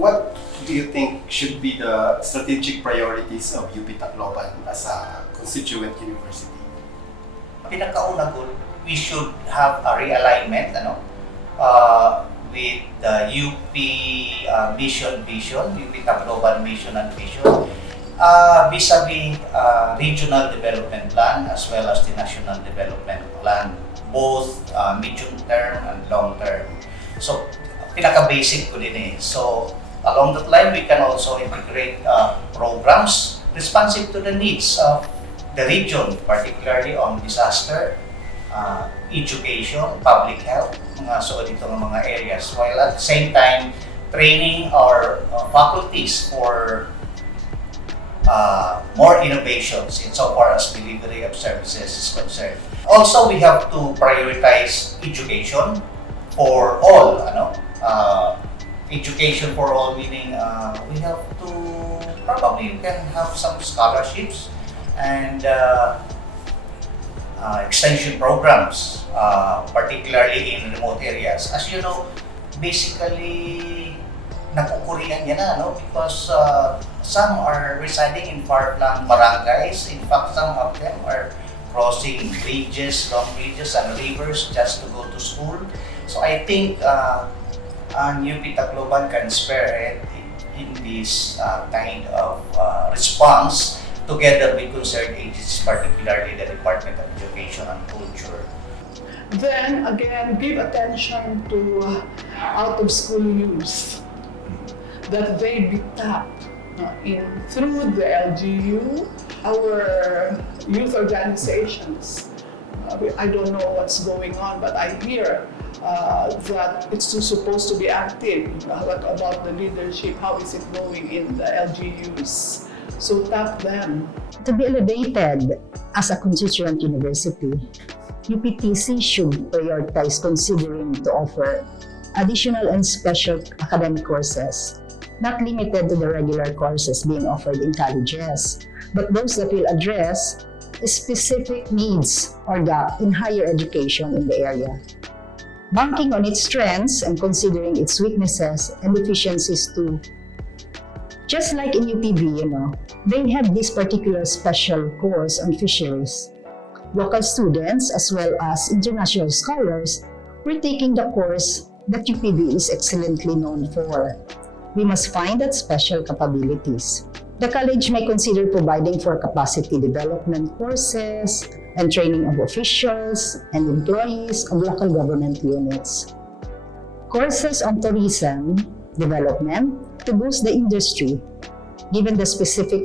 what do you think should be the strategic priorities of UP Tacloban as a constituent university? Pinakauna goal, we should have a realignment with the UP vision, UP Tacloban mission and vision, vis-a-vis regional development plan as well as the national development plan, both medium term and long term. So, pinaka-basic ko din eh. So, along that line, we can also integrate programs responsive to the needs of the region, particularly on disaster, education, public health, so itong mga areas, while at the same time training our faculties for more innovations insofar as delivery of services is concerned. Also, we have to prioritize education for all. Education for all meaning we have to probably can have some scholarships and extension programs, particularly in remote areas. As you know, basically, nakukurian yan because some are residing in far-flung barangays. In fact, some of them are crossing bridges, long bridges and rivers just to go to school. So I think UP Tacloban can spearhead in this kind of response together with concerned agencies, particularly the Department of Education and Culture. Then again, give attention to out-of-school youth, that they be tapped through the LGU, our youth organizations. I don't know what's going on, but I hear that it's supposed to be active. What about the leadership? How is it going in the LGUs? So tap them. To be elevated as a constituent university, UPTC should prioritize considering to offer additional and special academic courses, not limited to the regular courses being offered in colleges, but those that will address specific needs or gap in higher education in the area. Banking on its strengths and considering its weaknesses and deficiencies too. Just like in UPB, they have this particular special course on fisheries. Local students as well as international scholars were taking the course that UPB is excellently known for. We must find that special capabilities. The college may consider providing for capacity development courses and training of officials and employees of local government units. Courses on tourism development to boost the industry, given the specific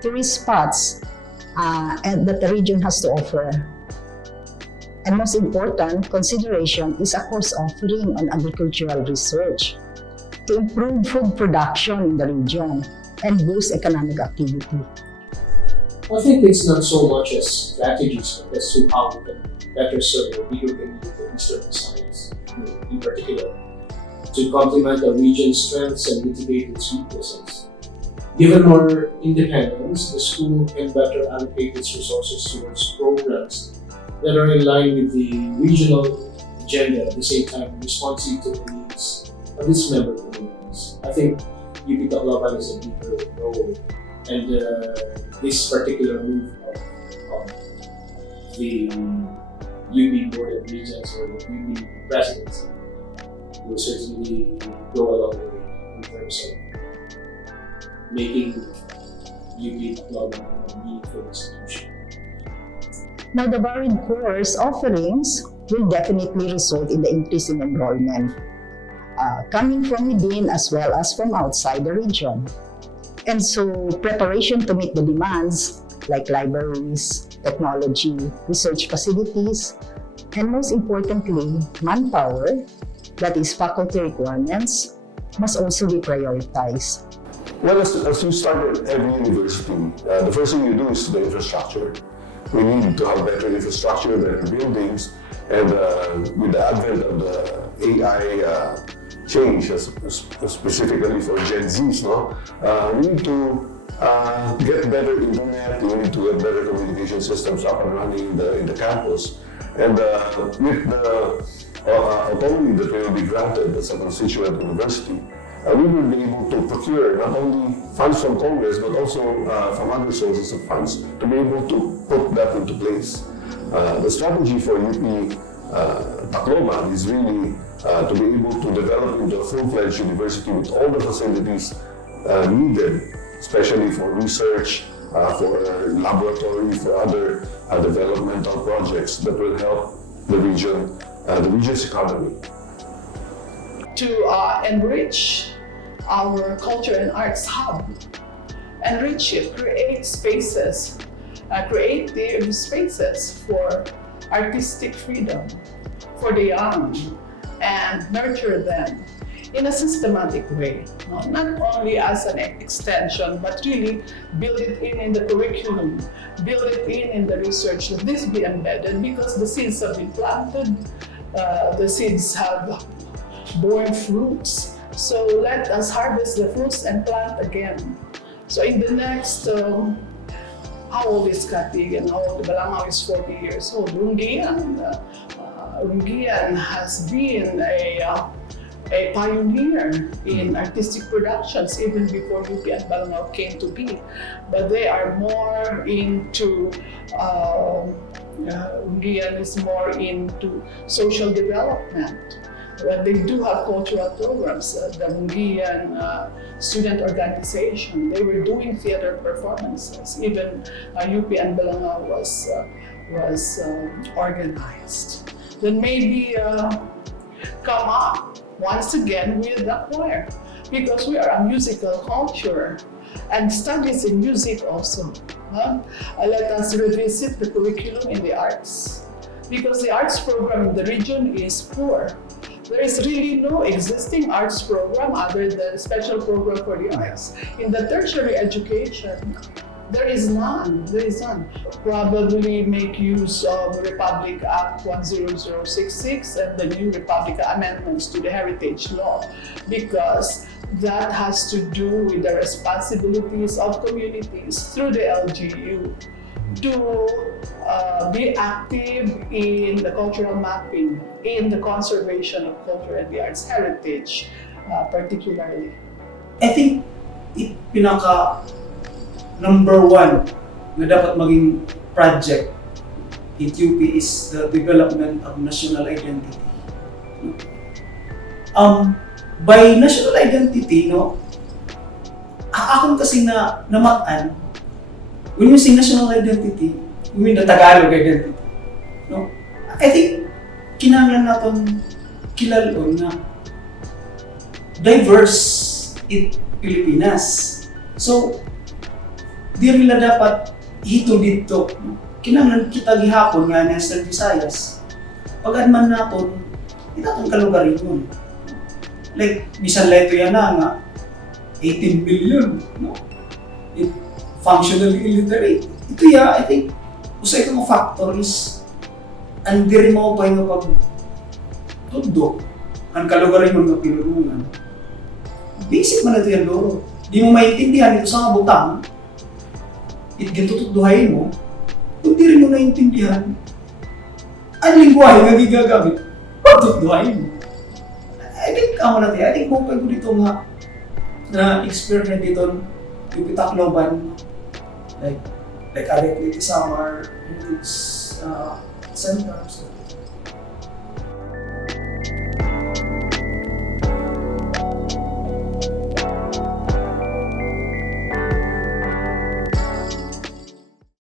tourist spots and that the region has to offer. And most important consideration is a course offering on agricultural research to improve food production in the region and boost economic activity. I think it's not so much as strategies, but as to how we can better serve the bigger community of Eastern Visayas in particular, to complement the region's strengths and mitigate its weaknesses. Given more independence, the school can better allocate its resources towards programs that are in line with the regional agenda, at the same time responsive to the needs of its member communities. I think UP Tacloban is a deeper role, and this particular move of the UP Board of Regents or the UP Presidency will certainly go a long way in terms of making UP Tacloban a meaningful institution. Now, the varied course offerings will definitely result in the increase in enrollment, coming from within as well as from outside the region. And so, preparation to meet the demands like libraries, technology, research facilities, and most importantly, manpower, that is faculty requirements, must also be prioritized. Well, as you start at every university, the first thing you do is the infrastructure. We need to have better infrastructure, better buildings, and with the advent of the AI change, specifically for Gen Zs, we need to get better internet, we need to get better communication systems up and running in the campus. And with the autonomy that will be granted as a constituent university, we will be able to procure not only funds from Congress but also from other sources of funds to be able to put that into place. The strategy for UP Tacloban is really to be able to develop into a full-fledged university with all the facilities needed, especially for research, for laboratory, for other developmental projects that will help the region's economy. To enrich our culture and arts hub, enrich it, create spaces, creative spaces for artistic freedom for the young, and nurture them in a systematic way, not only as an extension, but really build it in the curriculum, build it in the research, that this be embedded, because the seeds have been planted, the seeds have borne fruits. So let us harvest the fruits and plant again. So in the next, how old is Katig and how old Balangao is 40 years old. Rungian has been a pioneer in artistic productions even before UP and Balangao came to be. But they are more into, Rungian is more into social development. But they do have cultural programs. The Rungian student organization, they were doing theater performances. Even UP and Balangao was organized. Then maybe come up once again with the choir, because we are a musical culture and studies in music also. Let us revisit the curriculum in the arts, because the arts program in the region is poor. There is really no existing arts program other than special program for the arts. In the tertiary education, there is none. Probably make use of Republic Act 10066 and the new Republic amendments to the Heritage Law, because that has to do with the responsibilities of communities through the LGU to be active in the cultural mapping, in the conservation of culture and the arts heritage, particularly. I think number one na dapat maging project in UP is the development of national identity. By national identity, akong kasi namatan, when you say national identity, you mean the Tagalog identity. I think kinahanglan natin kilalon na diverse in Pilipinas. So, di nila dapat hito dito. Kinahanglan kita gihapon nga na sa Visayas. Pag-adman naton, itatong kalugarin yun. Like, bisan leto yan nga 18 billion, functionally illiterate. Ito I think, usay itong factor is ang diri mo pa yung pag-tudok ang kalugarin mo ng pinulungan. Basic man ito yan, Loro. Di mo maintindihan ito sa mga butang, gintutuduhayin mo, kung di rin mo naintindihan, ang lingwahe nga gigagamit, pagtutuduhayin mo. I think, I think hoping ko dito nga na experience dito UP Tacloban, like Arec Lake Samar, centers,